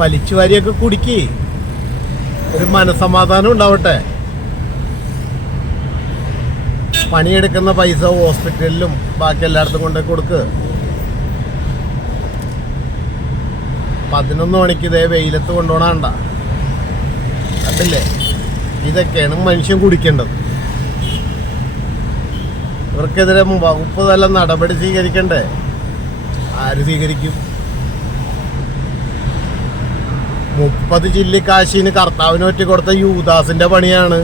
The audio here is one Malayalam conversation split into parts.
വലിച്ചു വാരിയൊക്കെ കുടിക്ക്. ഒരു മനസമാധാനം ഉണ്ടാവട്ടെ. പണിയെടുക്കുന്ന പൈസ ഹോസ്പിറ്റലിലും ബാക്കി എല്ലായിടത്തും കൊണ്ടേ കൊടുക്ക്. പതിനൊന്ന് മണിക്ക് ഇതേ വെയിലത്ത് കൊണ്ടുപോകണണ്ട കണ്ടില്ലേ? ഇതൊക്കെയാണ് മനുഷ്യൻ കുടിക്കേണ്ടത്. ഇവർക്കെതിരെ വകുപ്പ് തല നടപടി സ്വീകരിക്കണ്ടേ? ആര് സ്വീകരിക്കും? മുപ്പത് ജില്ലക്കാശിന് കർത്താവിന് ഒറ്റ കൊടുത്ത യൂദാസിന്റെ പണിയാണ്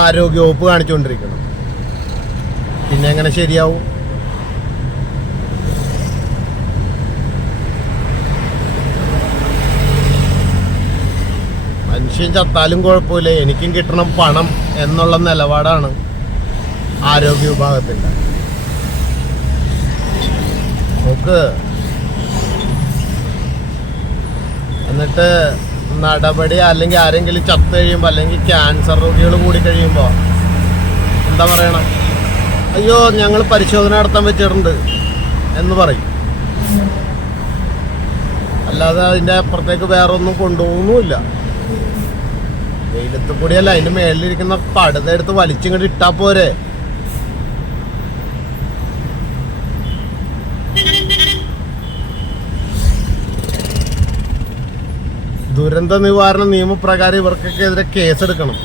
ആരോഗ്യവകുപ്പ് കാണിച്ചുകൊണ്ടിരിക്കുന്നത്. പിന്നെ എങ്ങനെ ശരിയാവും? മനുഷ്യൻ ചത്താലും കുഴപ്പമില്ല എനിക്കും കിട്ടണം പണം എന്നുള്ള നിലപാടാണ് ആരോഗ്യ വിഭാഗത്തിന്റെ. നോക്ക് എന്നിട്ട് നടപടി അല്ലെങ്കിൽ ആരെങ്കിലും ചത്ത് കഴിയുമ്പോൾ അല്ലെങ്കിൽ ക്യാൻസർ രോഗികൾ കൂടി കഴിയുമ്പോൾ എന്താ പറയണം? അയ്യോ ഞങ്ങൾ പരിശോധന നടത്താൻ വെച്ചിട്ടുണ്ട് എന്ന് പറയും. അല്ലാതെ അതിന്റെ അപ്പുറത്തേക്ക് വേറെ ഒന്നും കൊണ്ടുപോകുന്നുമില്ല. വെയിലത്ത് കൂടിയല്ല അതിന്റെ മേളിലിരിക്കുന്ന പടുതെടുത്ത് വലിച്ചിങ്ങോട്ട് ഇട്ടാൽ പോരെ. ദുരന്ത നിവാരണ നിയമപ്രകാരം ഇവർക്കൊക്കെതിരെ കേസെടുക്കണം.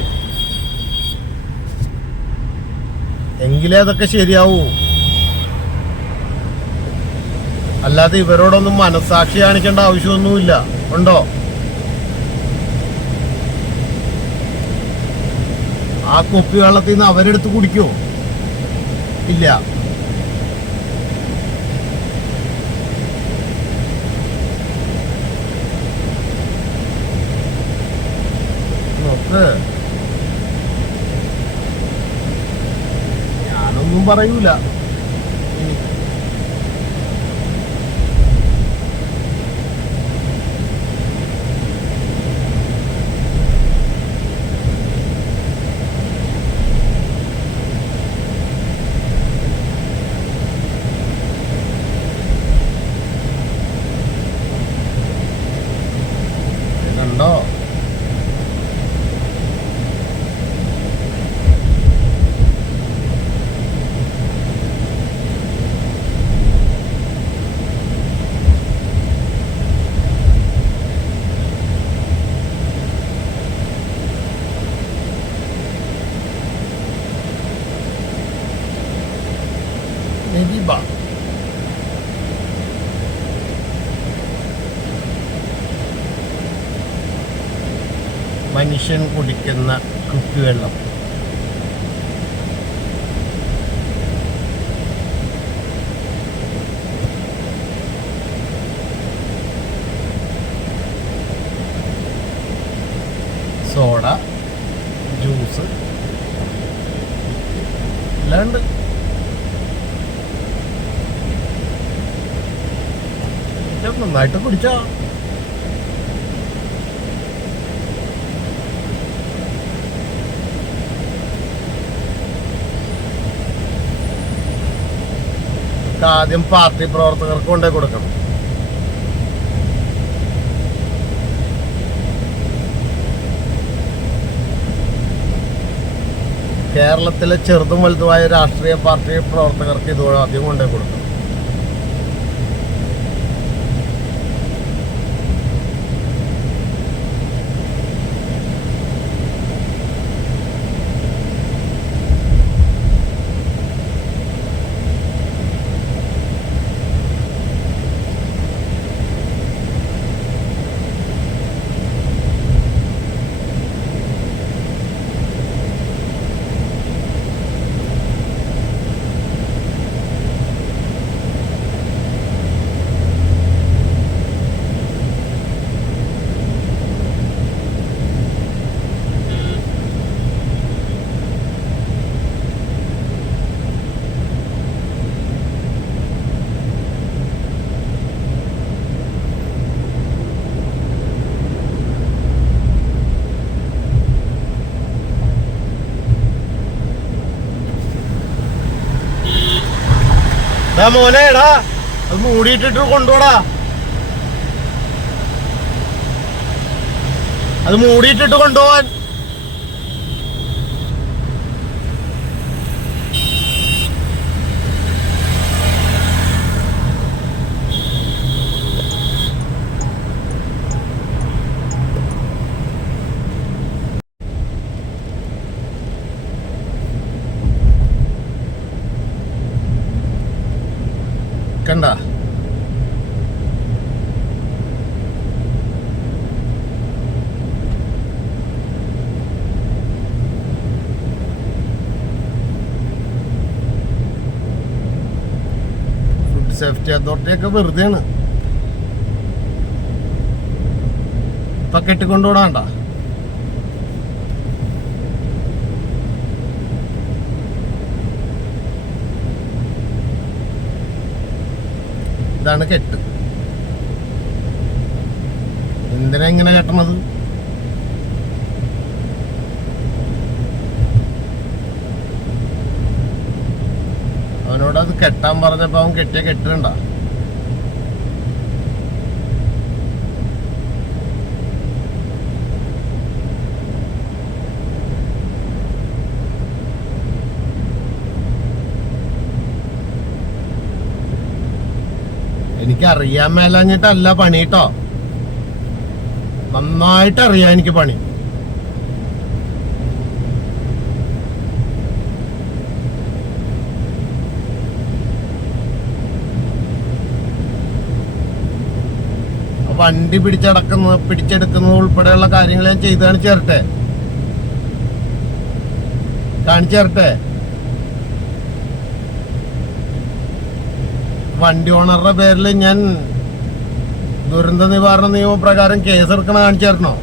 എങ്കിലേ അതൊക്കെ ശരിയാവൂ. അല്ലാതെ ഇവരോടൊന്നും മനസാക്ഷി കാണിക്കേണ്ട ആവശ്യമൊന്നുമില്ല. ഉണ്ടോ? ആ കുപ്പി വെള്ളത്തിൽ നിന്ന് അവരെടുത്ത് കുടിക്കോ? ഇല്ല. നോക്ക് ഞാനൊന്നും പറയൂല ഇനി കണ്ടോ നബീബ മനുഷ്യൻ കുടിക്കുന്ന കുപ്പിവെള്ളം സോഡ ജ്യൂസ്. എല്ലാം ഉണ്ട് ഇത് നന്നായിട്ട് പിടിച്ച ആദ്യം പാർട്ടി പ്രവർത്തകർക്ക് കൊണ്ടേ കൊടുക്കണം. കേരളത്തിലെ ചെറുതും വലുതുമായ രാഷ്ട്രീയ പാർട്ടി പ്രവർത്തകർക്ക് ഇത് ആദ്യം കൊണ്ടേ കൊടുക്കണം. മോനെ എടാ. അത് മൂടിയിട്ടിട്ട് കൊണ്ടുപോടാ. അത് മൂടിയിട്ടിട്ട് കൊണ്ടുപോവാൻ. കണ്ട? ഫുഡ് സേഫ്റ്റി അതോറിറ്റി ഒക്കെ വെറുതെയാണ്. ഇപ്പൊ കെട്ടിക്കൊണ്ടുവിടാണ്ട? ഇതാണ് കെട്ട്. എന്തിനാ ഇങ്ങനെ കെട്ടണത്? അവനോട് അത് കെട്ടാൻ പറഞ്ഞപ്പോ അവൻ കെട്ടിയ കെട്ടിട്ടുണ്ട എനിക്ക് അറിയാൻ മേലാഞ്ഞിട്ടല്ല പണി കേട്ടോ നന്നായിട്ട് അറിയാം എനിക്ക് പണി. വണ്ടി പിടിച്ചടക്കുന്നത് പിടിച്ചെടുക്കുന്നത് ഉൾപ്പെടെയുള്ള കാര്യങ്ങൾ ഞാൻ ചെയ്ത് കാണിച്ചു തരട്ടെ കാണിച്ചു തരട്ടെ? വണ്ടി ഓണറുടെ പേരിൽ ഞാൻ ദുരന്ത നിവാരണ നിയമപ്രകാരം കേസെടുക്കണ കാണിച്ചായിരുന്നോ?